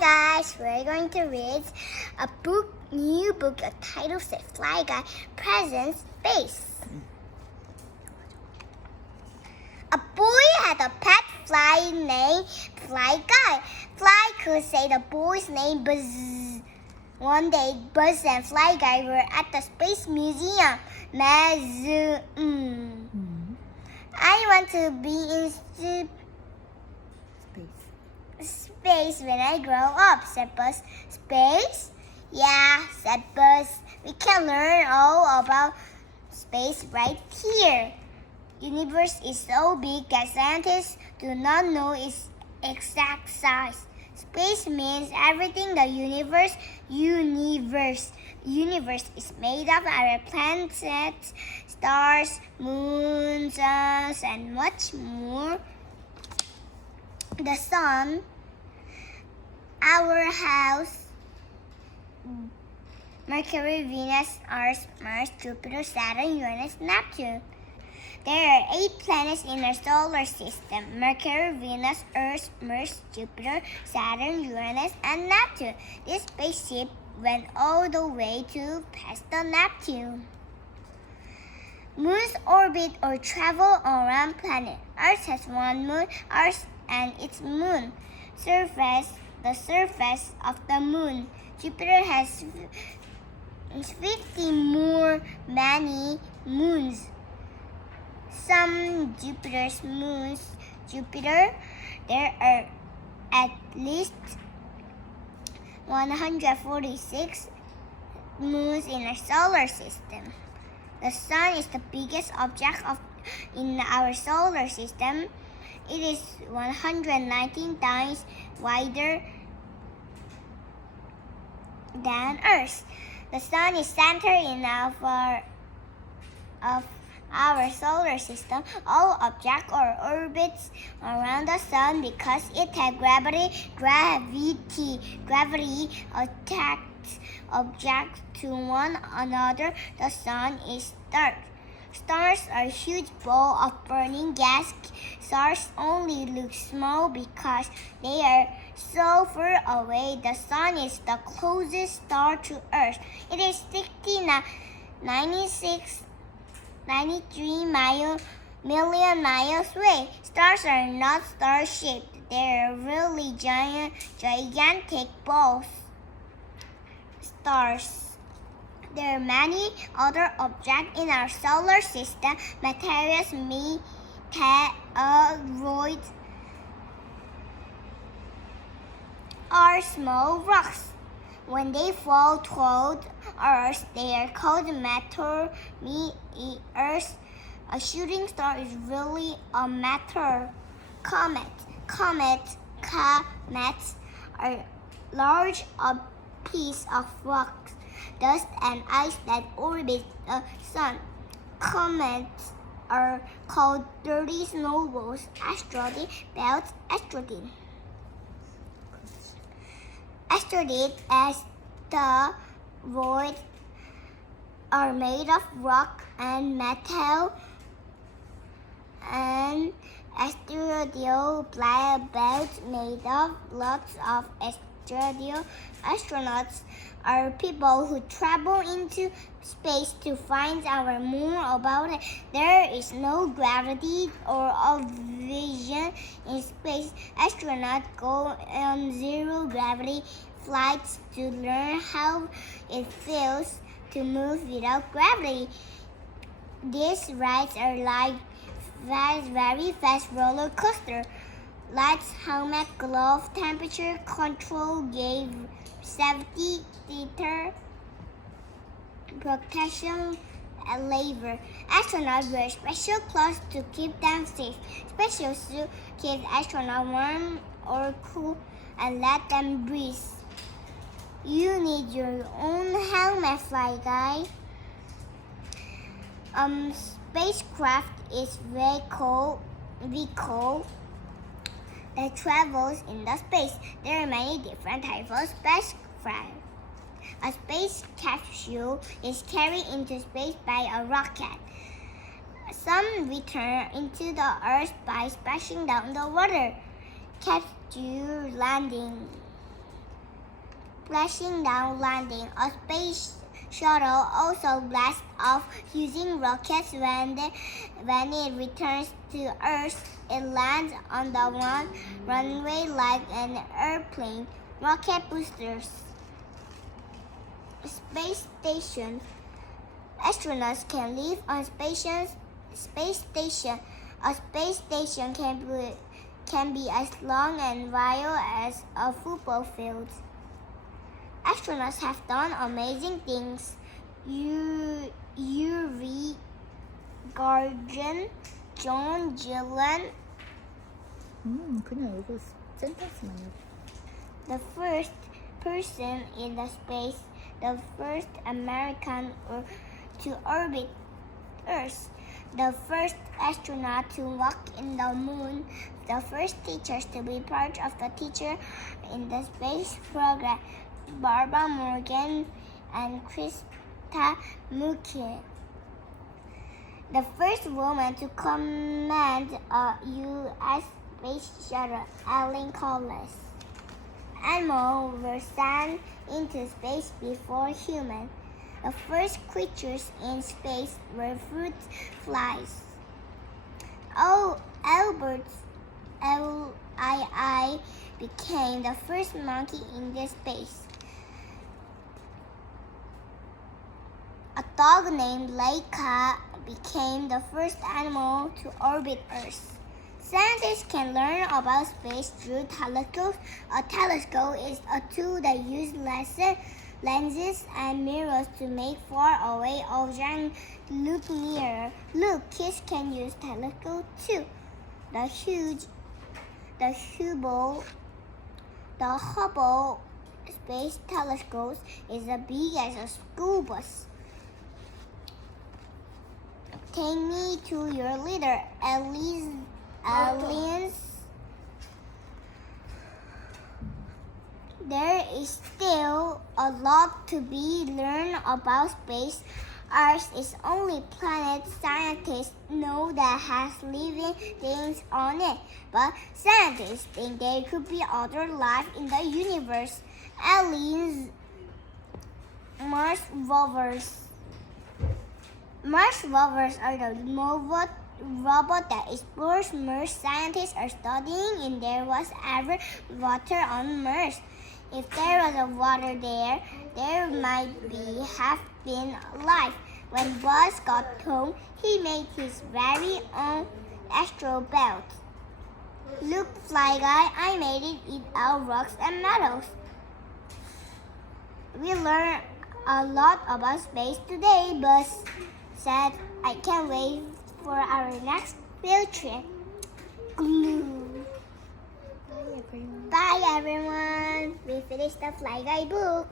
guys, we're going to read a new book, a title says Fly Guy Presents Space. A boy had a pet fly named Fly Guy. Fly could say the boy's name Buzz. One day, Buzz and Fly Guy were at the Space Museum. I want to be in space when I grow up, said Buzz. Space? Yeah, said Buzz. We can learn all about space right here. Universe is so big that scientists do not know its exact size. Space means everything. The universe is made of our planets, stars, moons, suns, and much more. The sun, our house, Mercury, Venus, Earth, Mars, Jupiter, Saturn, Uranus, Neptune. There are 8 planets in our solar system: Mercury, Venus, Earth, Mars, Jupiter, Saturn, Uranus, and Neptune. This spaceship went all the way to past the Neptune. Moons orbit or travel around planet. Earth has one moon, Earth and its moon. The surface of the moon. Jupiter has 50 more many moons. Some Jupiter's moons. There are at least 146 moons in our solar system. The sun is the biggest object in our solar system. It is 119 times wider than Earth. The sun is center of our solar system. All objects or orbits around the sun because it has gravity. Gravity attracts objects to one another. The sun is dark. Stars are a huge ball of burning gas. Stars only look small because they are so far away. The sun is the closest star to Earth. It is 93 million miles away. Stars are not star-shaped. They are really gigantic balls. Stars. There are many other objects in our solar system. Meteors, meteoroids are small rocks. When they fall toward Earth, they are called meteors. A shooting star is really a meteor. Comets are large pieces of rocks, dust, and ice that orbit the sun. Comets are called dirty snowballs. Asteroids are made of rock and metal, and asteroidal belts made of lots of asteroids. Astronauts are people who travel into space to find out more about it. There is no gravity or vision in space. Astronauts go on zero-gravity flights to learn how it feels to move without gravity. These rides are like very fast roller coaster. Lights, helmet, glove, temperature control, gave safety, theater, protection, and labor. Astronauts wear special clothes to keep them safe. Special suits keep astronauts warm or cool and let them breathe. You need your own helmet, Fly Guy. Spacecraft is vehicle that travels in the space. There are many different types of spacecraft. A space capsule is carried into space by a rocket. Some return into the Earth by splashing down the water. Capsule landing. splashing down, landing. A space shuttle also blasts off using rockets. When it returns to Earth, it lands on the runway like an airplane. Rocket boosters. Space station. Astronauts can live on space station. A space station can be as long and wide as a football field. Astronauts have done amazing things. Yuri Gagarin, John Gillen, 그냥 이거 센텐스만 읽어. the first person in the space, the first American to orbit Earth, the first astronaut to walk in the moon, the first teachers to be part of the teacher in the space program, Barbara Morgan and Krista Muke. The first woman to command a U.S. space shuttle, Ellen Collins. Animals were sent into space before humans. The first creatures in space were fruit flies. Albert L.I.I. became the first monkey in the space. A dog named Laika became the first animal to orbit Earth. Scientists can learn about space through telescopes. A telescope is a tool that uses lenses and mirrors to make far-away objects look nearer. Look, kids can use telescopes too. The Hubble Space Telescope is as big as a school bus. Take me to your leader, aliens. There is still a lot to be learned about space. Earth is the only planet scientists know that has living things on it. But scientists think there could be other life in the universe. Aliens, Mars rovers. Mars rovers are the robot that explores Mars. Scientists are studying if there was ever water on Mars. If there was water there might have been life. When Buzz got home, he made his very own astro belt. Look, Fly Guy, I made it without rocks and metals. We learned a lot about space today. Buzz said, I can't wait for our next field trip. Glue. Bye everyone. We finished the Fly Guy book.